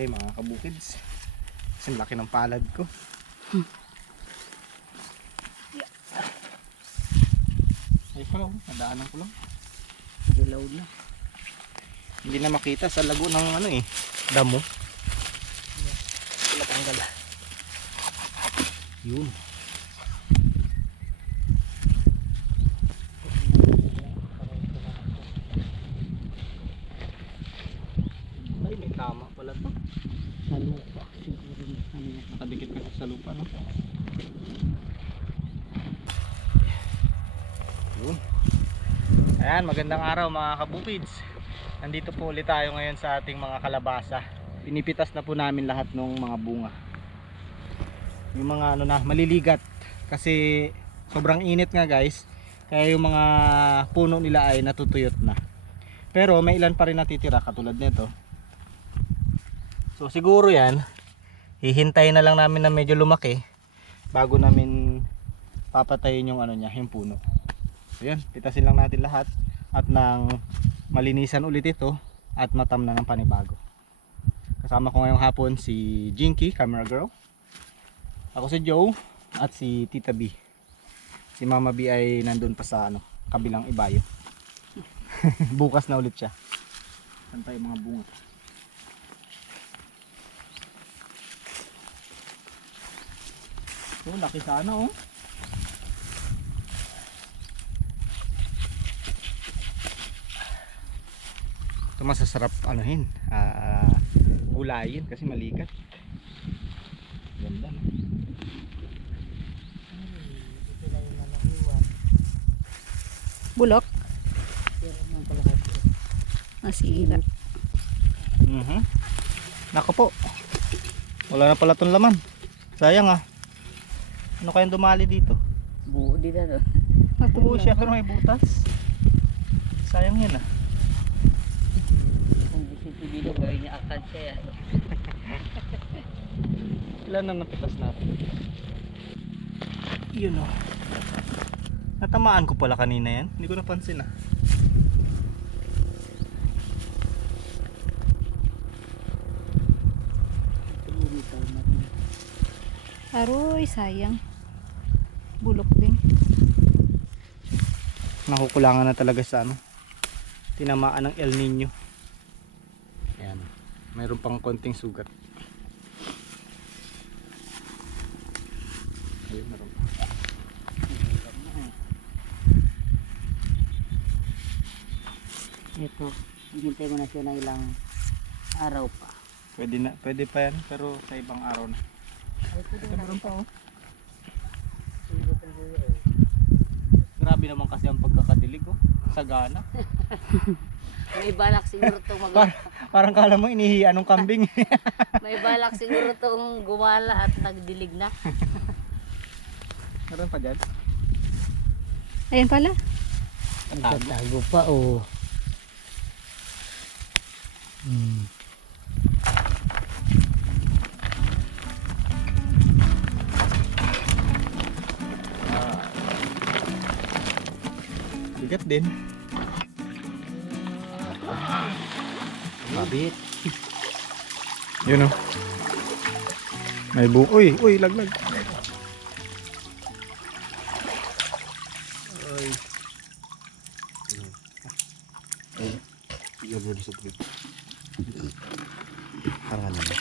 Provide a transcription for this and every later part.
malaki mga kabukids. Kasi laki ng palad ko. Ay pala, nadaanan ko lang. Dilaw na. Hindi na makita sa lago ng ano eh, damo. Natanggal. Yun. Ay, may tama pala to. Sa lupa siguro. Nakadikit kasi sa lupa, no? Yun. Ayan, magandang araw mga kabukids. Nandito po ulit tayo ngayon sa ating mga kalabasa. Pinipitas na po namin lahat ng mga bunga. Yung mga ano na, maliligat. Kasi sobrang init nga guys. Kaya yung mga puno nila ay natutuyot na. Pero may ilan pa rin natitira katulad nito. So siguro yan, hihintayin na lang namin na medyo lumaki bago namin papatayin yung ano niya, yung puno. So yan, pitasin lang natin lahat at nang malinisan ulit ito at matam na ng panibago. Kasama ko ngayong hapon si Jinky, camera girl. Ako si Joe at si Tita B. Si Mama B ay nandun pa sa ano, kabilang ibayo. Bukas na ulit siya. Saan tayo mga bunga? Oh, laki sana oh. Ito masasarap anuhin, gulayin kasi maligat. Ganda no? Bulok. Masira. Nako po. Wala na pala tong laman. Sayang ah. Ano kayang dumali dito? Buo din na. Buo siya pero may butas. Sayang yan ah. Kung gusto dito gawin niya akan siya. Ilan na napitas natin? Yun oh. Natamaan ko pala kanina yan. Hindi ko napansin ah. Aroy, sayang. Bulok din. Nakukulangan na talaga sa ano, tinamaan ng El Nino. Ayan, mayroon pang konting sugat. Ayun, meron pa. Ito, hinintay mo na siya ng ilang araw pa. Pwede pa yan pero sa ibang araw na. Ito meron pa oh. Grabe naman kasi ang pagkakadilig oh. Sagana. May balak siguro itong Parang kala mo inihian ng kambing. May balak siguro itong gumala at nagdilig na. Meron pa dyan? Ayan pala. Tago pa oh. Bigat din. Mabit. Yun oh. May uy, laglag. Ay. Laglag sa trip. Parang ano na.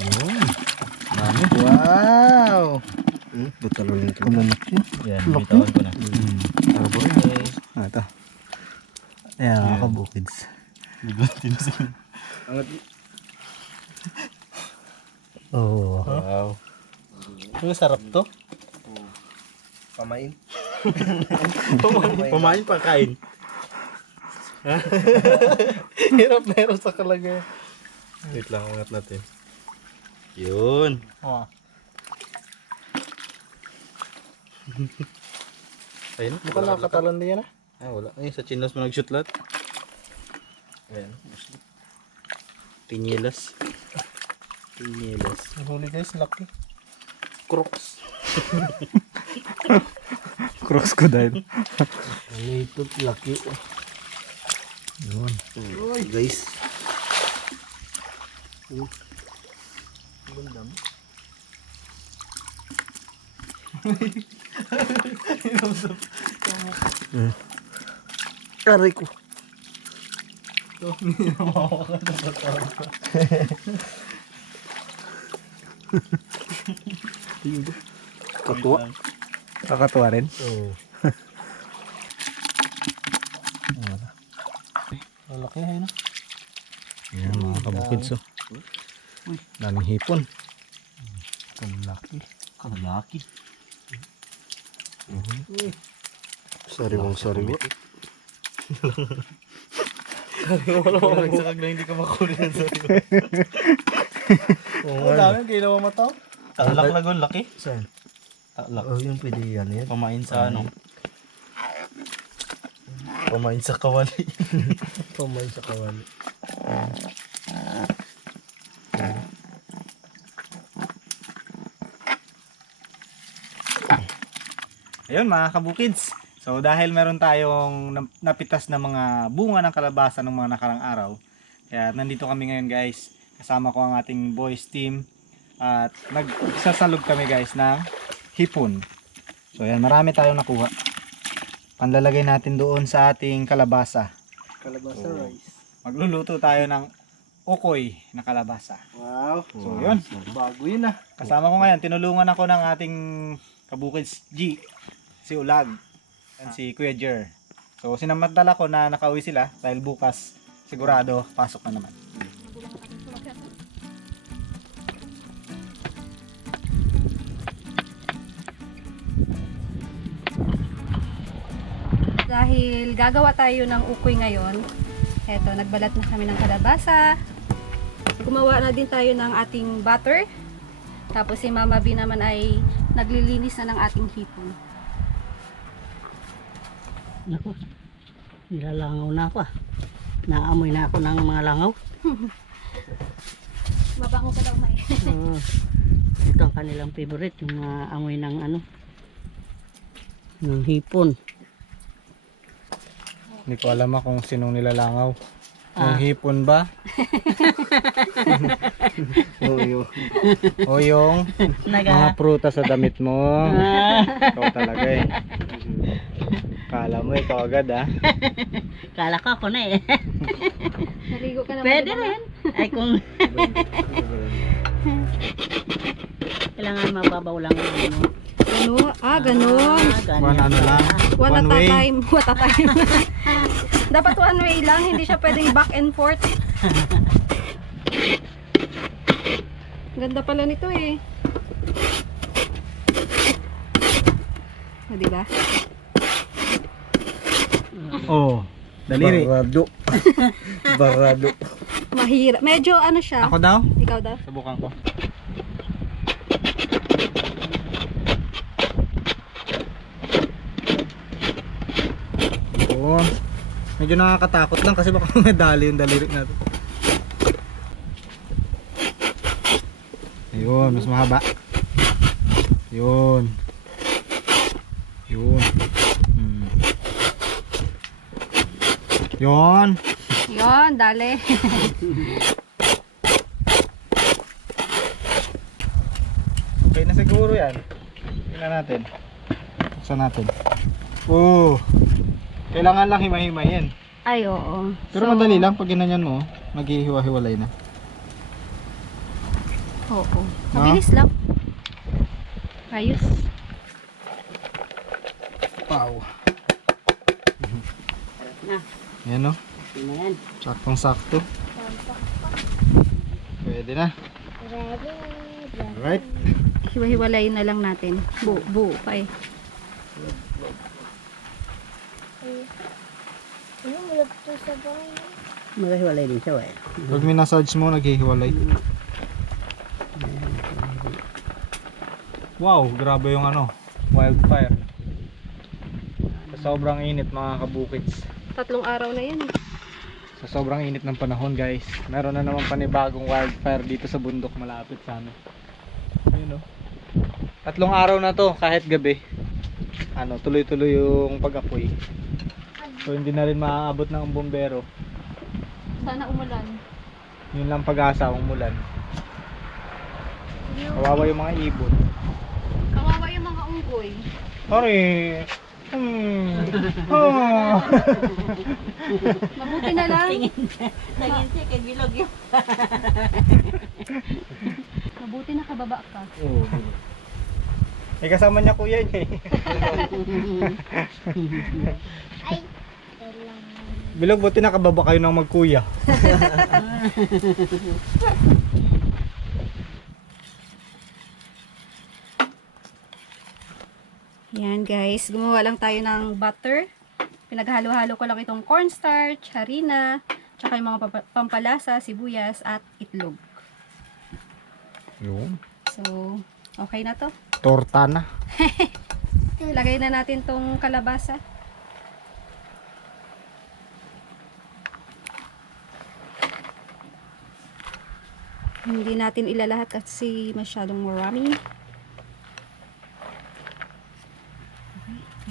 Yun. Dami. Wow! Betul lang ito. Kumunok yun. Yan, bitawan ko na. Ito. Ayan, mga kabukids. Bigotin na siya. Oh. Wow. Ang sarap to. Pamain. Pamain pa kain. Hirap meron sa kalagay. Wait lang, angat natin. Yun. Oh. Ayun. Mukhang nakatalon na yan ah. Ah, wala. Ay, sa chinos mo nag-shoot lahat. Ayan. Tinyelas. Tinyelas. Nahuli guys, laki. Crocs. Crocs ko dahil. Ano ito? Laki. Yun. Guys. Aray ko. Katuwa. Kakatuwa rin. Oo. Malaki na. Ayan mga kabukids. Daming hipon. Kalaki. Kalaki. Sariwang sariwa. Nagsakag na hindi ka makulit ng sariwa. Oo, dami. Kailan mo to? Taklak na gun, laki. Saan? Taklak. Oh, yun pwede yan. Pamain sa ano? Pamain sa kawali. Pamay sa kawali. Ayun mga kabukids. So dahil meron tayong napitas na mga bunga ng kalabasa ng mga nakarang araw, kaya nandito kami ngayon guys. Kasama ko ang ating boys team at nagsasalog kami guys ng hipon. So ayan, marami tayong nakuha. Panlalagay natin doon sa ating kalabasa. Kalabasa rice. Magluluto tayo ng ukoy na kalabasa. Wow. So yun, Bago yun ah. kasama ko ngayon, tinulungan ako ng ating kabukids G, si Ulag, at si Kuya Jer. So sinamantala ko na nakauwi sila dahil bukas sigurado pasok na naman. Dahil gagawa tayo ng ukoy ngayon, eto, nagbalat na kami ng kalabasa. Gumawa na din tayo ng ating butter. Tapos si Mama B naman ay naglilinis na ng ating hipon. Naku, nilalangaw na ako ah. Naamoy na ako ng mga langaw. Mabango ka daw, May. Ito ang kanilang favorite, yung amoy ng ano, ng hipon. Hindi ko alam kung sinong nilalangaw. Yung hipon ba? O yung mga prutas sa damit mo. Ikaw talaga eh. Kala mo ikaw agad ah. Kala ko ako na eh. Naligo ka naman. Pwede di ba, Ma? rin. Ay kung kailangan mababaw lang ang ano. Ganun. Ganun. Ganyan One ano lang. What One at a way. time. What a time. Dapat one way lang. Hindi siya pwedeng back and forth. Ganda pala nito eh. O, diba? Oh, daliri. Barado. Barado. Mahirap. Medyo ano siya. Ako daw? Ikaw daw. Subukan ko. Oo. Medyo nakakatakot lang kasi baka madali yung daliri natin. Ayun, mas mahaba. Yun. Yun. Yun. Yon, dali. Okay na siguro yan. Tingnan natin. Buksan natin. Oh. Kailangan lang himay-himayin. Ay, oo. Pero So, madali lang pag ginanyan mo, maghihiwa-hiwalay na. Oo. Mabilis lang. Ayos. Wow. Na. Yan no. Yun na yan. Saktong sakto. Pwede na. Alright. Hiwa-hiwalay na lang natin. Buo pa eh. Magahiwalay din siya eh. Pag minasage mo, naghihiwalay. Wow, grabe yung ano, wildfire. Sa sobrang init mga kabukids. 3 araw na yan. Sa sobrang init ng panahon guys, meron na naman panibagong wildfire dito sa bundok malapit sa amin. Ayun o. 3 araw na to kahit gabi. Ano, tuloy-tuloy yung pag-apoy. So hindi na rin maaabot ng bumbero Sana umulan. Yun lang pag-asa, umulan. Kawawa yung mga ibon. Kawawa yung mga unggoy. Pare. Oh. Mabuti na lang. Tingin siya kay bilog yun. Mabuti na kababa ka. Oo. May kasama niya kuya niya eh. Bilog, buti nakababa kayo ng magkuya. Yan guys, gumawa lang tayo ng butter. Pinaghalo-halo ko lang itong cornstarch, harina, tsaka yung mga pampalasa, sibuyas, at itlog. Yun. So, okay na to. Torta na. Lagay na natin tong kalabasa. Hindi natin ilalahat kasi masyadong marami.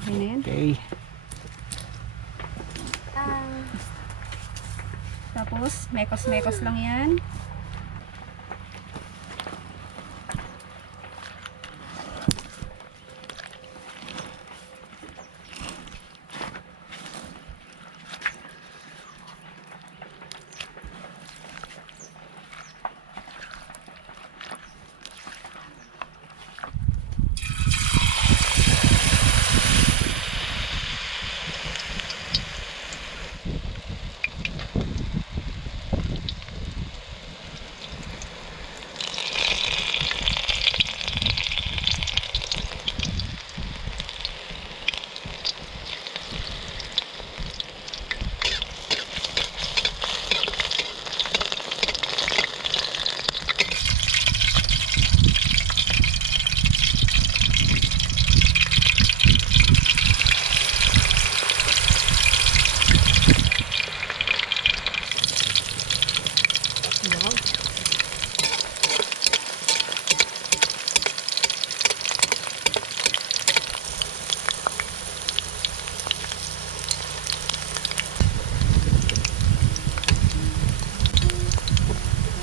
Okay na yan. Okay. Tapos, mekos-mekos lang yan.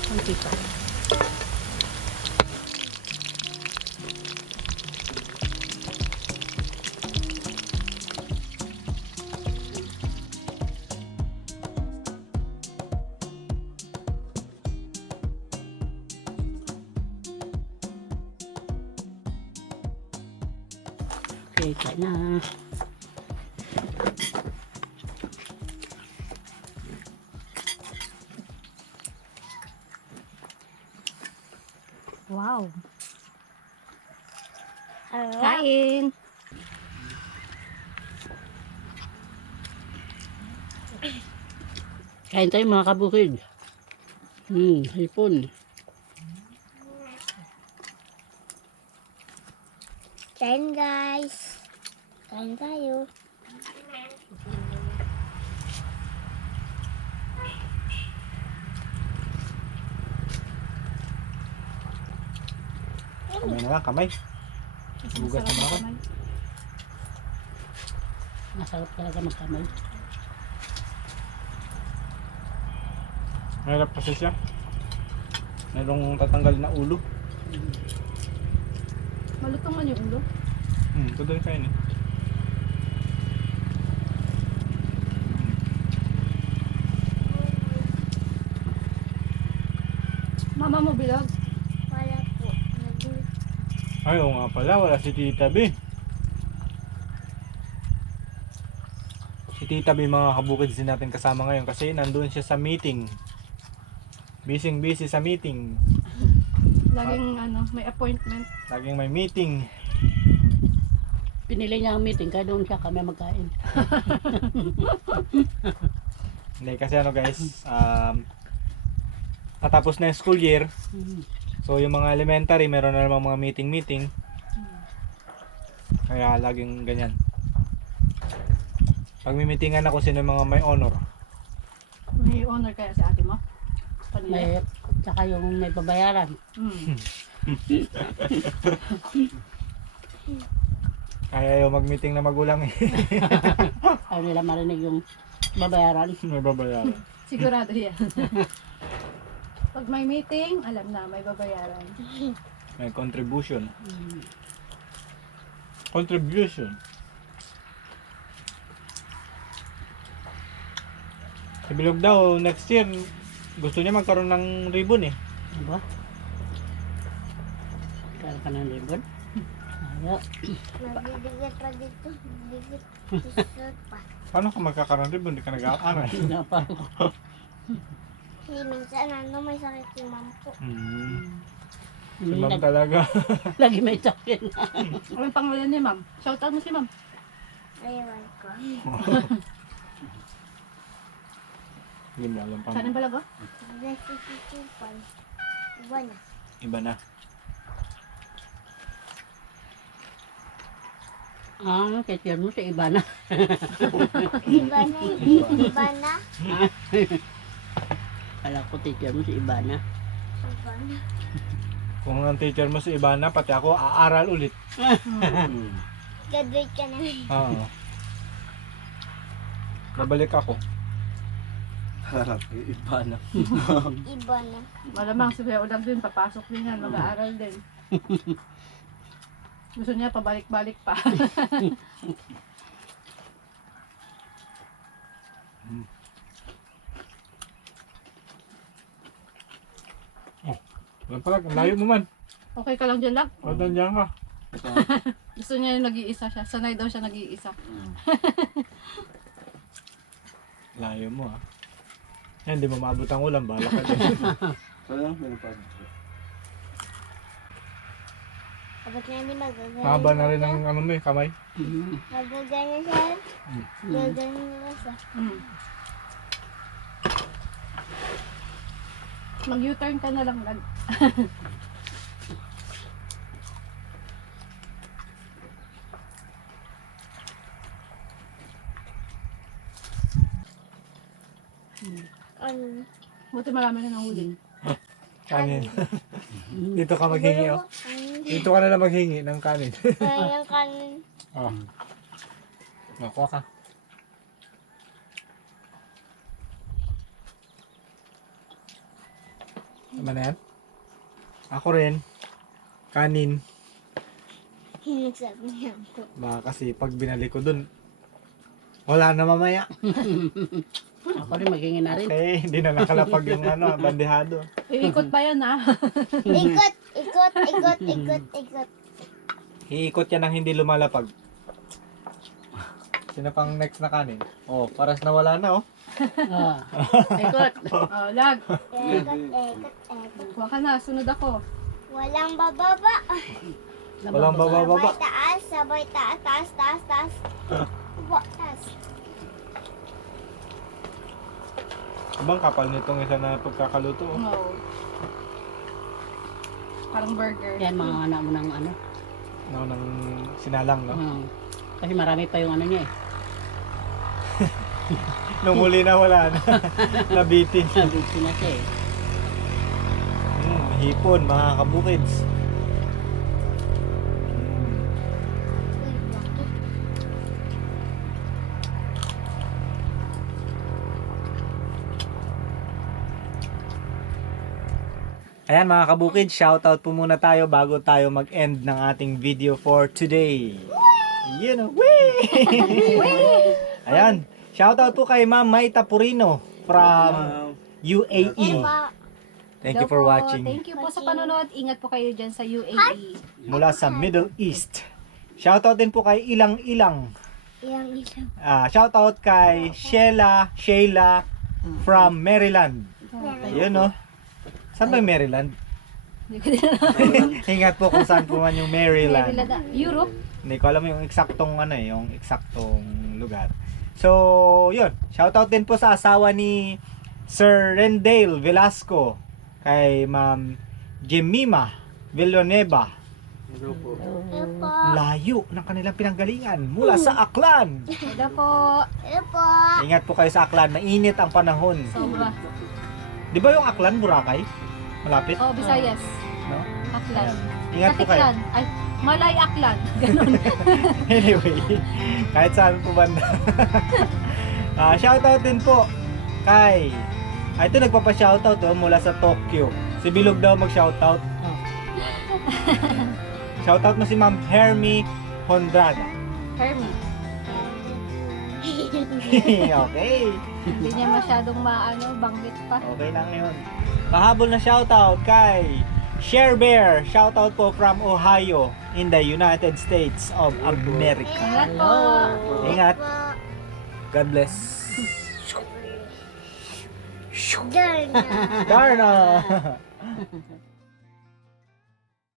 Konti pa. Okay, kain na. Wow. Kain. Kain tayo mga kabukid. Hipon. Kain guys. Kain tayo. Kamay na lang, kamay. Bugas naman ako. Masarap talaga magkamay. Mahirap kasi siya. Merong tatanggal na ulo. Malutong man yung ulo. Ito doon kayo eh. Mama mo bilog. Wala po. Ay, oo nga pala, wala si Tita B. Si Tita B mga kabukid din natin kasama ngayon kasi nandun siya sa meeting. Busy sa meeting. Laging may appointment. Laging may meeting. Pinili niya ang meeting, kaya doon siya kami magkain. Hindi kasi guys, natapos na yung school year. So yung mga elementary, meron na namang mga meeting. Kaya laging ganyan. Pag mimitingan ako, sino yung mga may honor? May honor kaya sa ate mo? Kanila? May, tsaka yung may babayaran. Kaya yung mag-meeting na magulang eh. Ayaw nila marinig yung babayaran. May babayaran. Sigurado yan. Pag may meeting, alam na, may babayaran. May contribution. Contribution. Si Bilog daw, next year, gusto niya magkaroon ng ribbon eh. Ano ba? Kaya ka ng ribbon? Ayaw. Nabibigyan pa dito. Bibigyan pa. Paano ka magkakaroon ng ribbon? Hindi ka nag-aaral. Naparo. Minsan may sakit si ma'am po. Si ma'am talaga. Lagi may sakit. Anong pangalan niya, ma'am? Shoutout mo si ma'am. Ayawan ko. Hindi mo alam pa. Saan yung balaga? Resisitupan. Iba na. Iba na. Teacher mo sa iba na. Iba na. Iba na. Kala ko teacher mo sa iba na. Iba na. Kung ang teacher mo si Ivana, pati ako, aaral ulit. Graduate ka na. Oo. Babalik ako. Harap, iba na. Iba na. Malamang si Kuya Ulag din, papasok din yan, mag-aaral din. Gusto niya pabalik-balik pa. Alam pala, ang layo mo man. Okay ka lang dyan, Lag? O, dandiyan ka. Gusto niya yung nag-iisa siya. Sanay daw siya nag-iisa. Layo mo ah. Yan, hindi mo maabot ang ulam. Bala ka din. Wala, meron pa. Abot na hindi magagana. Mahaba na rin ang ano mo eh, kamay. Magagana siya. Gagana na siya. Mag-U-turn ka na lang, Lag. Ano? Buti marami na nahuli. Kanin. Dito ka maghingi oh. Dito ka na lang maghingi ng kanin. Kaya yung kanin. Oh. Nakuha ka. Tama na yan? Ako rin. Kanin. Hinagsabi niya po. Baka kasi pag binalik ko dun, wala na mamaya. Ako rin maghingi na rin. Okay, hindi na nakalapag yung ano, bandehado. Iikot pa yan, ha? Ikot, ikot, ikot, ikot, ikot. Iikot yan ang hindi lumalapag. Sino pang next na kanin? Oh, paras na wala na oh. Ikot. Oh, Lag. Ikot, ikot, ikot. Kuha ka na. Sunod ako. Walang bababa. Walang bababa. Sabay taas, sabay taas, taas, taas, taas. Baba, taas. Abang kapal nitong isa na pagkakaluto. Oh. Oo. Parang burger. Yan mga anak mo ng ano. Ano nang sinalang no? Kasi marami pa yung ano niya eh. Nung huli na wala na. Nabitin. Sabi ko na siya eh. Hipon mga kabukids. Uy, bakit? Ayan mga kabukid, shoutout po muna tayo bago tayo mag-end ng ating video for today. Yun o, Ayan, shoutout po kay Ma'am Maita Purino from UAE. Diba? Thank you Hello for po. watching. Thank you po sa panonood. Ingat po kayo dyan sa UAE. Mula sa Middle East. Shoutout din po kay Ilang Ilang. Ilang isang. Shoutout kay Sheila from Maryland. Ayun o. Saan ba yung Maryland? Hindi ko din alam. Ingat po kung saan po man yung Maryland. Europe. Hindi ko alam yung eksaktong ano eh, yung eksaktong lugar. So, yun. Shoutout din po sa asawa ni Sir Rendale Velasco kay Ma'am Jemima Villanueva. Hello po. Layo ng kanilang pinanggalingan mula sa Aklan. Hello po. Hello po. Ingat po kayo sa Aklan, mainit ang panahon. Sobra. Di ba yung Aklan, Boracay? Malapit? Oh, Visayas. No? Aklan. Ingat po kayo. Katiklan. Ay, Malay Aklan. Ganun. Anyway, kahit saan po banda. Shoutout din po kay ito nagpapa-shoutout mula sa Tokyo. Si Bilog daw mag-shoutout. Shoutout mo si Ma'am Hermie Hondrada. Hermie. Okay. Hindi niya masyadong banggit pa. Okay lang yun. Pahabol na shoutout kay Share Bear. Shoutout po from Ohio in the United States of America. Ingat po. Ingat. God bless. Darna.